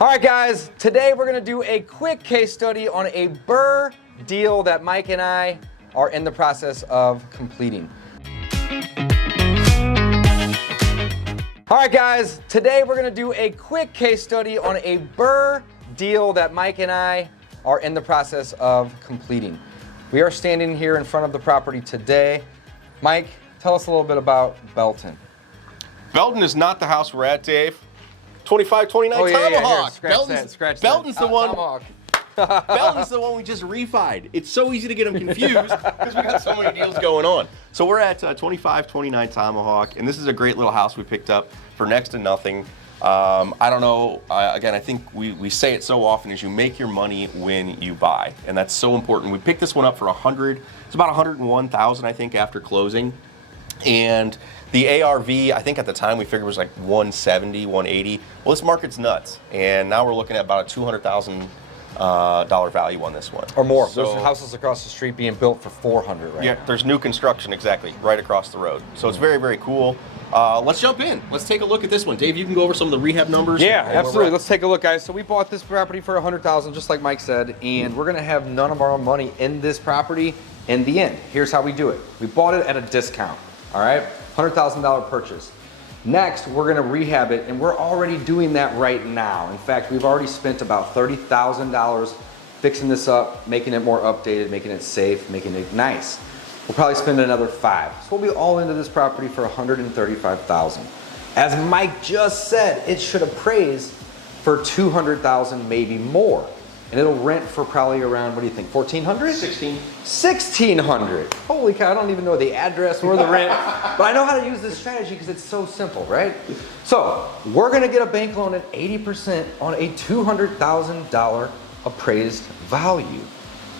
All right, guys, today we're gonna do a quick case study on a BRRRR deal that Mike and I are in the process of completing. All right, guys, today we're gonna do a quick case study on a BRRRR deal that Mike and I are in the process of completing. We are standing here in front of the property today. Mike, tell us a little bit about Belton. Belton is not the house we're at, Dave. 2529 Tomahawk. Belton's the one. Belton's the one we just refied. It's so easy to get them confused because we got so many deals going on. So we're at 2529 Tomahawk, and this is a great little house we picked up for next to nothing. I don't know. Again, I think we say it so often: is you make your money when you buy, and that's so important. We picked this one up for $100. It's about $101,000, I think, after closing, and the ARV, I think at the time we figured was like 170, 180. Well, this market's nuts, and now we're looking at about a $200,000 value on this one. Or more. So, there's houses across the street being built for $400, right? Yeah, there's new construction, exactly, right across the road. So it's very, very cool. Let's jump in. Let's take a look at this one. Dave, you can go over some of the rehab numbers. Yeah, absolutely. Let's take a look, guys. So we bought this property for $100,000, just like Mike said, and we're gonna have none of our own money in this property in the end. Here's how we do it. We bought it at a discount, all right? $100,000 purchase. Next, we're gonna rehab it, and we're already doing that right now. In fact, we've already spent about $30,000 fixing this up, making it more updated, making it safe, making it nice. We'll probably spend another $5,000. So we'll be all into this property for $135,000. As Mike just said, it should appraise for $200,000, maybe more. And it'll rent for probably around, what do you think, $1,400? $1,600. Holy cow, I don't even know the address or the rent, but I know how to use this strategy because it's so simple, right? So we're gonna get a bank loan at 80% on a $200,000 appraised value.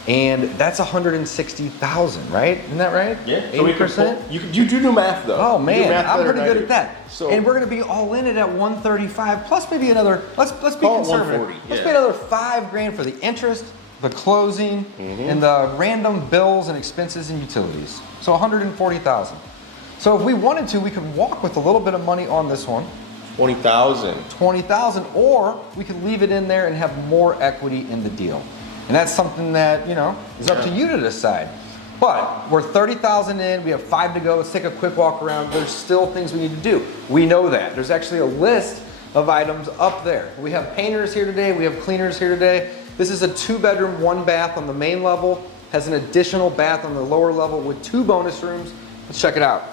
And that's $160,000, right? Isn't that right? Yeah. 80%? You do math though. Oh man, I'm pretty good at that. So, and we're gonna be all in it at 135 plus maybe another, let's be conservative. Let's pay another $5,000 for the interest, the closing, and the random bills and expenses and utilities. So $140,000. So if we wanted to, we could walk with a little bit of money on this one. $20,000, or we could leave it in there and have more equity in the deal. And that's something that, you know, is up to you to decide. But we're 30,000 in, we have 5 to go. Let's take a quick walk around. There's still things we need to do. We know that. There's actually a list of items up there. We have painters here today, we have cleaners here today. This is a 2-bedroom, 1 bath on the main level, has an additional bath on the lower level with 2 bonus rooms. Let's check it out.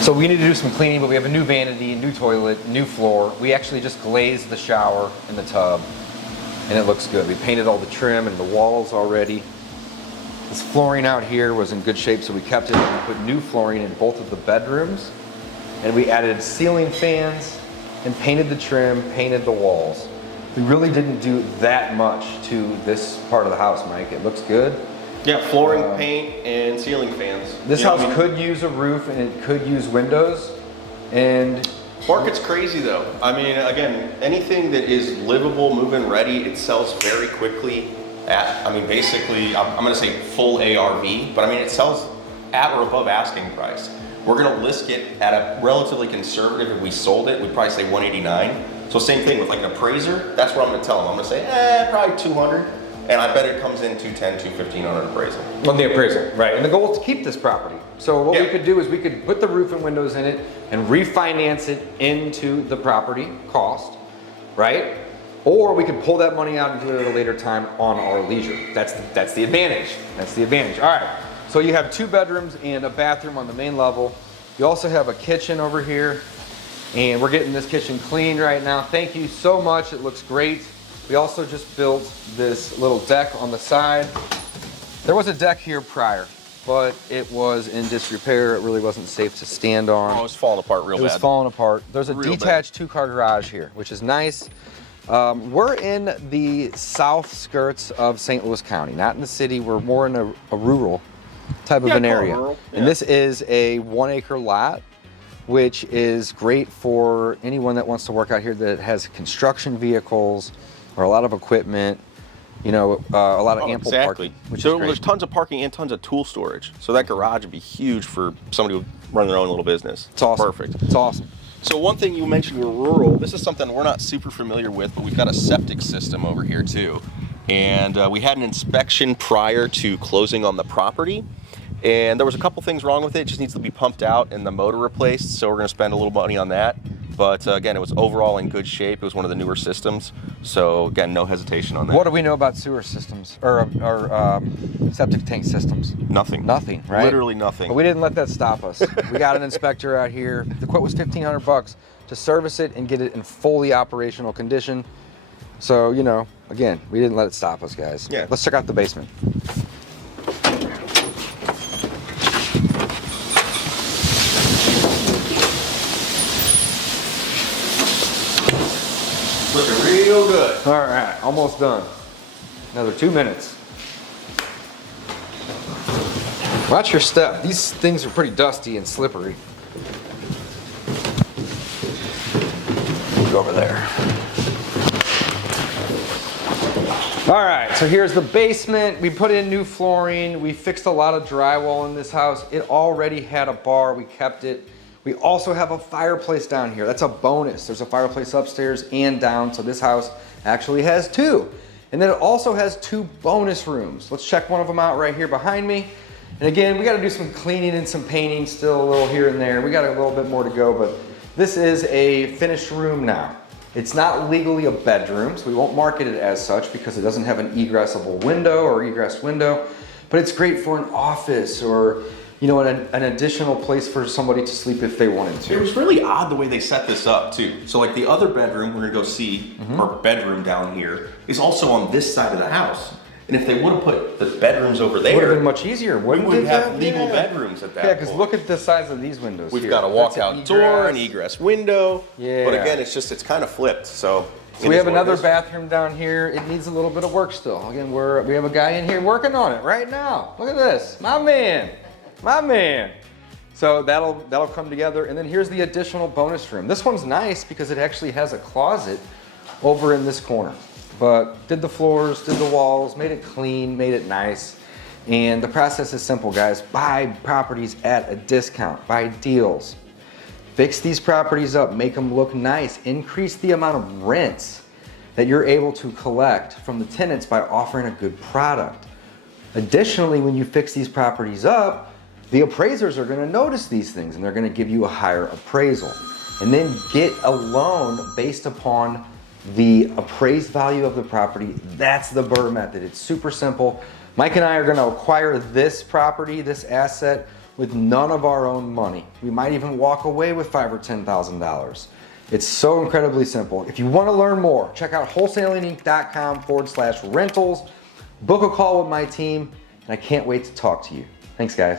So we need to do some cleaning, but we have a new vanity, a new toilet, new floor. We actually just glazed the shower and the tub, and it looks good. We painted all the trim and the walls already. This flooring out here was in good shape, so we kept it, and we put new flooring in both of the bedrooms, and we added ceiling fans and painted the trim, painted the walls. We really didn't do that much to this part of the house, Mike. It looks good. Yeah, flooring, paint, and ceiling fans. This house could use a roof, and it could use windows. And market's crazy though. I mean, again, anything that is livable, move-in ready, it sells very quickly at, I mean, basically, I'm gonna say full ARV, but I mean, it sells at or above asking price. We're gonna list it at a relatively conservative. If we sold it, we'd probably say 189. So same thing with like an appraiser, that's what I'm gonna tell them. I'm gonna say, probably 200. And I bet it comes in 210, 215 on an appraisal. On the appraisal, right. And the goal is to keep this property. So what we could do is we could put the roof and windows in it and refinance it into the property cost, right? Or we could pull that money out and do it at a later time on our leisure. That's the advantage. That's the advantage. All right, so you have 2 bedrooms and a bathroom on the main level. You also have a kitchen over here, and we're getting this kitchen cleaned right now. Thank you so much, it looks great. We also just built this little deck on the side. There was a deck here prior, but it was in disrepair. It really wasn't safe to stand on. Oh, it was falling apart real bad. It was falling apart. There's a detached 2-car garage here, which is nice. We're in the south skirts of St. Louis County, not in the city. We're more in a rural type of an area. And this is a 1-acre lot, which is great for anyone that wants to work out here that has construction vehicles, or a lot of equipment, you know, a lot of ample parking. So there's tons of parking and tons of tool storage. So that garage would be huge for somebody who run their own little business. It's awesome. Perfect. It's awesome. So one thing you mentioned, we're rural. This is something we're not super familiar with, but we've got a septic system over here too. And we had an inspection prior to closing on the property. And there was a couple things wrong with it. It just needs to be pumped out and the motor replaced. So we're gonna spend a little money on that. But again, it was overall in good shape. It was one of the newer systems. So again, no hesitation on that. What do we know about sewer systems or septic tank systems? Nothing. Nothing, right? Literally nothing. But we didn't let that stop us. We got an inspector out here. The quote was $1,500 to service it and get it in fully operational condition. So, you know, again, we didn't let it stop us, guys. Yeah. Let's check out the basement. Looking real good. All right, almost done. Another 2 minutes. Watch your step. These things are pretty dusty and slippery. Go over there. All right, so here's the basement. We put in new flooring. We fixed a lot of drywall in this house. It already had a bar. We kept it. We also have a fireplace down here. That's a bonus. There's a fireplace upstairs and down, so this house actually has 2. And then it also has 2 bonus rooms. Let's check one of them out right here behind me. And again, we gotta do some cleaning and some painting still a little here and there. We got a little bit more to go, but this is a finished room now. It's not legally a bedroom, so we won't market it as such because it doesn't have an egressable window or egress window, but it's great for an office or, you know, an additional place for somebody to sleep if they wanted to. It was really odd the way they set this up too. So like the other bedroom we're gonna go see, our bedroom down here, is also on this side of the house. And if they would have put the bedrooms over there, it would have been much easier. We would have legal bedrooms at that point. Yeah, because look at the size of these windows. We've here. got a walkout door, an egress window. Yeah. But again, it's kind of flipped. So we have another bathroom down here. It needs a little bit of work still. Again, we have a guy in here working on it right now. Look at this, my man, my man. So that'll come together. And then here's the additional bonus room. This one's nice because it actually has a closet over in this corner. But did the floors, did the walls, made it clean, made it nice. And the process is simple, guys. Buy properties at a discount, buy deals. Fix these properties up, make them look nice, increase the amount of rents that you're able to collect from the tenants by offering a good product. Additionally, when you fix these properties up, the appraisers are gonna notice these things and they're gonna give you a higher appraisal. And then get a loan based upon the appraised value of the property. That's the BRRRR method. It's super simple. Mike and I are gonna acquire this property, this asset, with none of our own money. We might even walk away with $5,000 or $10,000. It's so incredibly simple. If you wanna learn more, check out wholesalinginc.com/rentals. Book a call with my team, and I can't wait to talk to you. Thanks, guys.